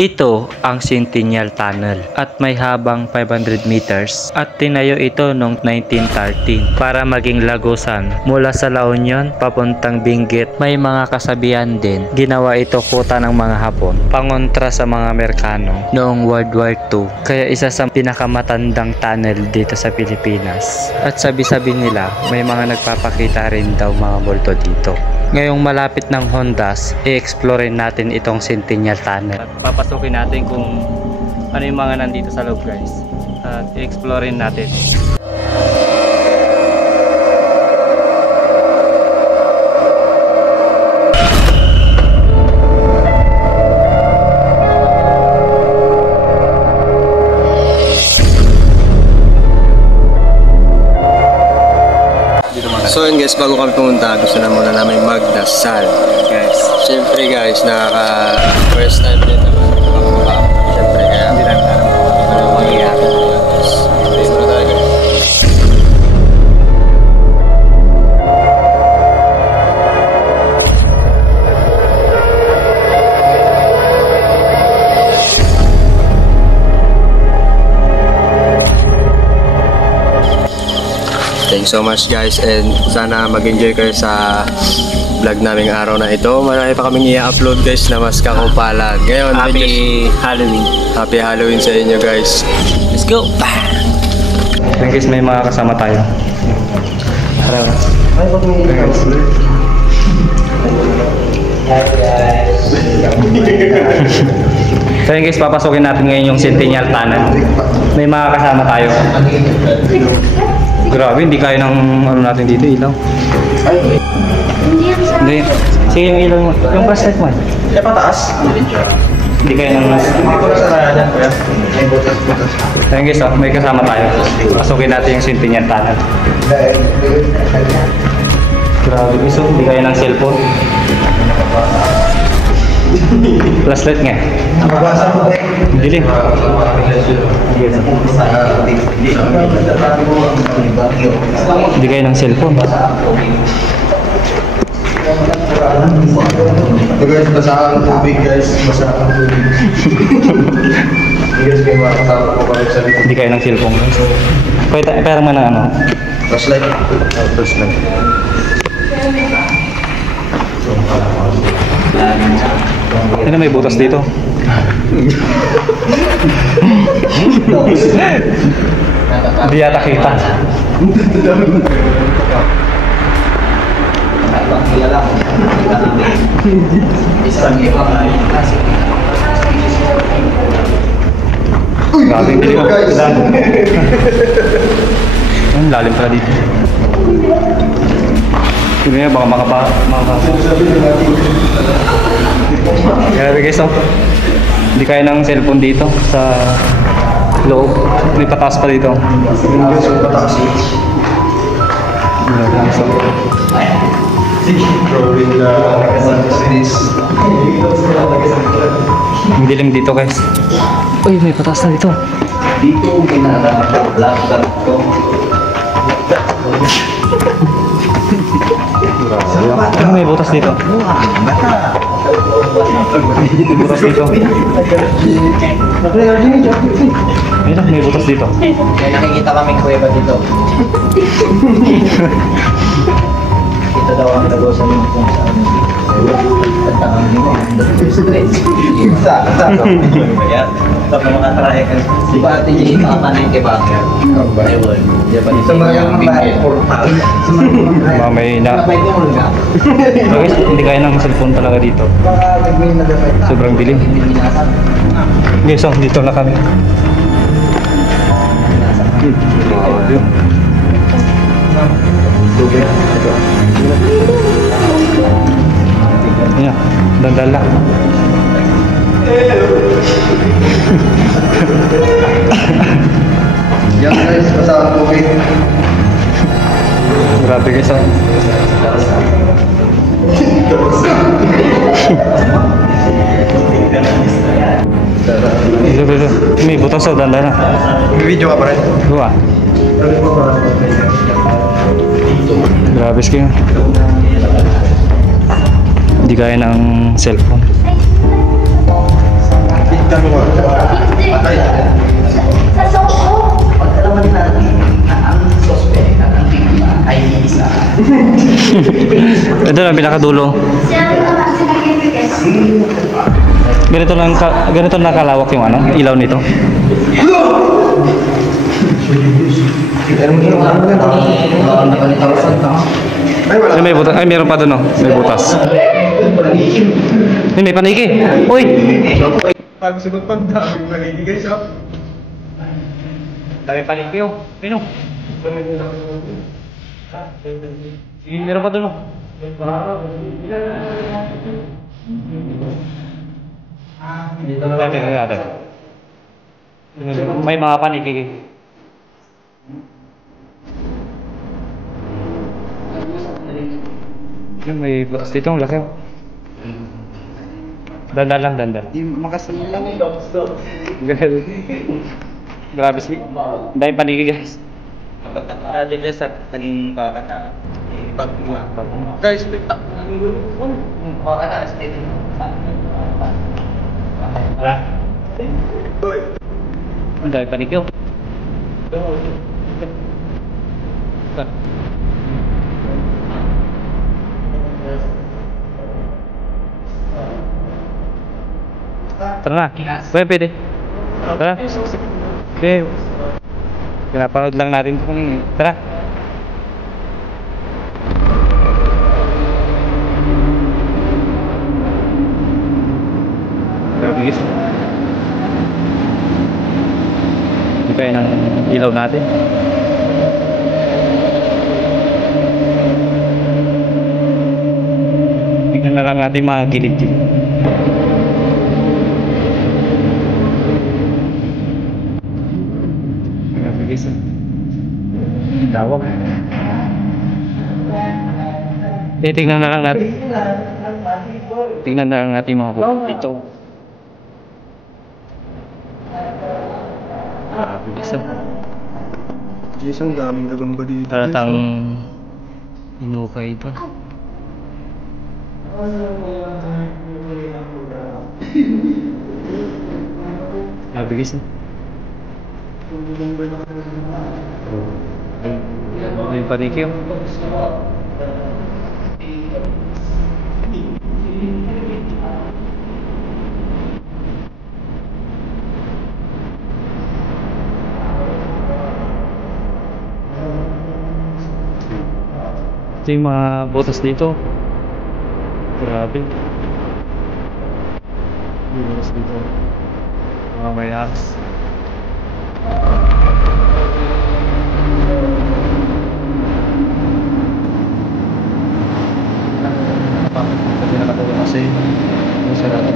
Ito ang Centennial Tunnel at may habang 500 meters at tinayo ito noong 1913 para maging lagusan mula sa La Union papuntang Benguet. May mga kasabihan din, ginawa ito kuta ng mga Hapon pangontra sa mga Amerikano noong World War II, kaya isa sa pinakamatandang tunnel dito sa Pilipinas. At sabi-sabi nila may mga nagpapakita rin daw mga multo dito. Ngayong malapit ng Hondas, i-explore natin itong Centennial Tunnel. At papasukin natin kung ano yung mga nandito sa loob, guys. At i-explore natin. So yun guys, bago kami pumunta, gusto na muna namin magdasal. Guys, siyempre guys, first time din naman makakapapa. Siyempre kaya hindi namin alam kung ano mangyayari. Guys, muna tayo guys. Thank you so much guys, and sana mag-enjoy kayo sa vlog naming araw na ito. Marami pa kaming i-upload guys na mas kakupalan. Ngayon, Happy Halloween. Happy Halloween sa inyo guys. Let's go! Then guys, may mga kasama tayo. Hello. So yun guys, papasukin natin ngayon yung Centennial Tunnel. May mga kasama tayo. Grabe, hindi kaya ng ano natin dito, ilaw. Hindi. Sige yung ilaw mo. Yung flashlight mo. Eh, pataas. Hindi kaya ng... Ayun guys, oh, may kasama tayo. Pasukin natin yung Centennial Tunnel. Grabe guys, oh, hindi kaya ng cellphone. Flashlight nga. Dilim. Hindi kayo ng cellphone. Ito guys, basa ang tubig guys. Basa ang tubig. Guys, may mga kasama ko pa sa likod. Hindi kayo ng cellphone. Pwede man ng ano. Flashlight. Flashlight. Ano, may butas dito. Hindi yata kita. Grabe, hindi ko. Ang lalim pala dito. Hindi nga, baka makapasok. Grabe guys, oh. Hindi kaya ng cellphone dito sa loob. May pataas pa dito. Pataas. Ang dilim dito guys. Uy, may pataas na dito. Dito pinaka-laptop ko. Ano, may butas dito? May butas dito. Ayun, may butas dito. May nakikita kaming kuweba dito. Ito daw ang lagosan yung kung saan. At ang tapos mga tarahe ka. Di ba ate niya ito ang panay kay Bakir? Ayun. Di ba dito yung portal? May na... Guys, hindi kaya ng cellphone talaga dito. Sobrang dilim. Guys, oh, dito na kami. Ayan, dandala. Yan guys, basa ang tubig. Grabe guys, oh. May butas sa dandala. May video ka pa rin? Dua. Grabe skin. Hindi kaya ng cellphone. dalawa. Patay. Sa soko. Pag-alaman natin na ang suspect at ang biktima ay isa. Ito lang pinakadulo. Siya naman sila Ganito lang kalawak yung ano, ilaw nito. Ay, may butas. Ay, meron pa doon, oh. May butas. Ay, may paniki. Uy! Pag sagot pag dami maligi guys, ha? Dami paniki, oh. Ayun, oh. Sige, meron pa doon, oh. Dito na natin. May mga paniki. Yung may butas dito, ang laki, oh. Dandan lang, dandan. Makasunod lang eh. Grabe sih. Dahil paniki guys. Dito sa naging kakata. Guys, Wala. Dahil paniki oh. Tara na. Pwede. Tara. Okay. Pinapanood lang natin kung tara. Grabe. Hindi kaya ng ilaw natin. Tingnan na lang natin mga gilid-gilid. Tawag. Tingnan na lang natin. Tingnan na lang natin mga buko dito. Bisan. Jason, daming nagamba dito. Talatang inukay ito. Mabilis na. May paniki oh. Ito yung mga butas dito. Grabe. Yung butas dito. Mga may axe. Kasi yung sa natin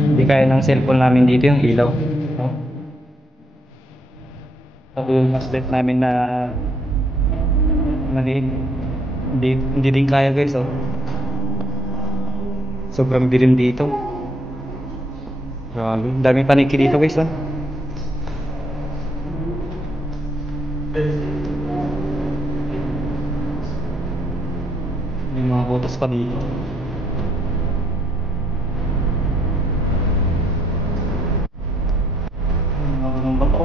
hindi kaya ng cellphone namin dito yung ilaw. Sabi yung maslet namin na maliit. Hindi din kaya guys oh. Sobrang dilim dito. Grabe, daming paniki dito guys oh. May mga butas pa dito. Mga bato.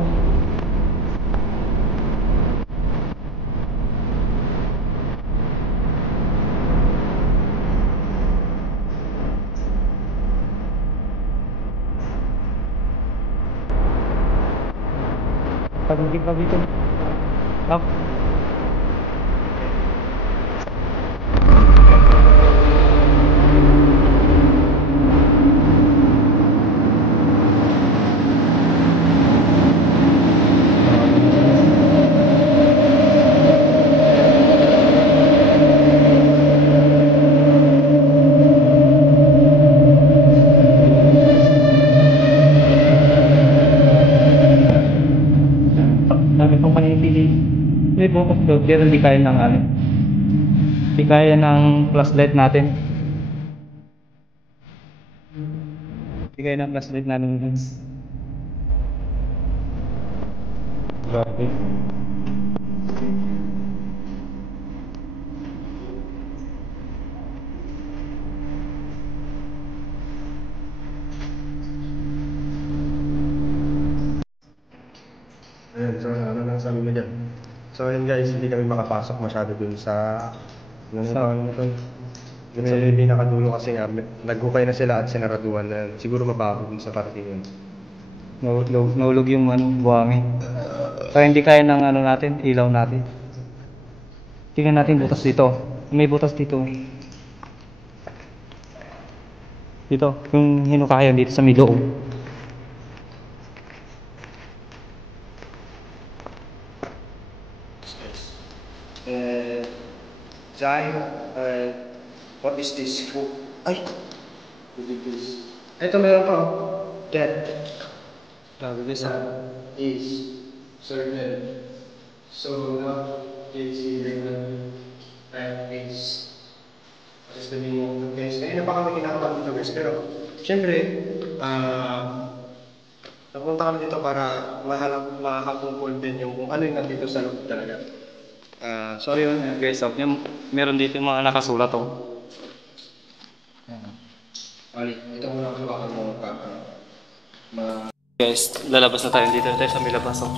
Pagiging pa dito. Up. Dami pang manipili. Hindi po kasi pero hindi kaya ng ano. Hindi kaya ng flashlight natin. Bigay ng flashlight namin. Grabe. Ayun, so ano lang sabi mo dyan? So ayun guys, hindi kami makapasok masyado dun sa dun sa pinakadulo kasi nga naghukay na sila at sinaraduan na siguro mabaho dun sa parking yun. Nahulog yung buhangin. Kaya hindi kaya ng natin, ilaw natin. Tingnan natin butas dito. May butas dito. Dito, yung hinukayan dito sa may loob. Zai, what is this? Ay! What is this? Ito meron pa oh. That is certain. So now is what is the meaning of this? Ngayon na pa kami kinakabahan dito guys, pero syempre, napunta kami dito para makakapungkol din yung kung ano yung nandito sa loob talaga. So yun guys, meron dito yung mga nakasulat oh. Ali, ito muna ang hawakan mo Guys, lalabas na tayo dito sa may labas oh.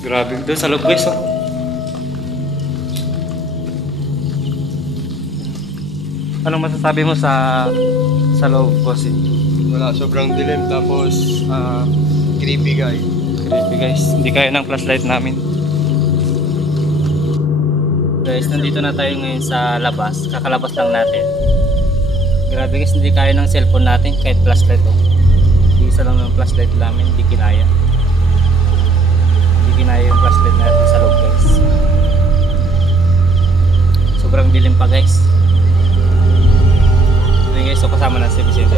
Grabe, doon sa loob guys oh. Anong masasabi mo sa loob boss eh? Wala, sobrang dilim tapos creepy guys. Creepy guys, hindi kaya ng flashlight namin. Guys, nandito na tayo ngayon sa labas, kakalabas lang natin. Grabe guys, hindi kaya ng cellphone natin kahit flashlight oh. Isa lang ng flashlight namin, hindi kinaya. Hindi kinaya yung flashlight natin sa loob guys. Sobrang dilim pa guys. Ito guys, so kasama na si Vicente.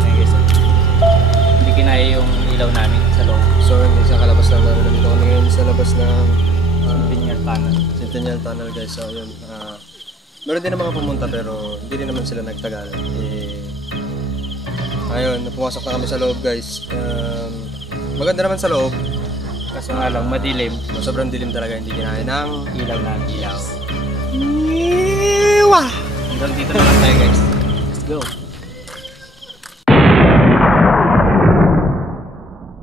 Ayan guys, hindi kinaya yung ilaw namin sa loob. So, sa kalabas lang namin nandito kami ngayon sa labas ng Centennial Tunnel. Centennial Tunnel guys. So, yun. Meron din na mga pumunta pero hindi rin naman sila nagtagal. Ayun, pumasok na kami sa loob guys. Maganda naman sa loob. Kaso nga lang, madilim. Sobrang dilim talaga, hindi kinaya ng Ilaw namin. ilaw. Hanggang dito na lang tayo guys. Let's go.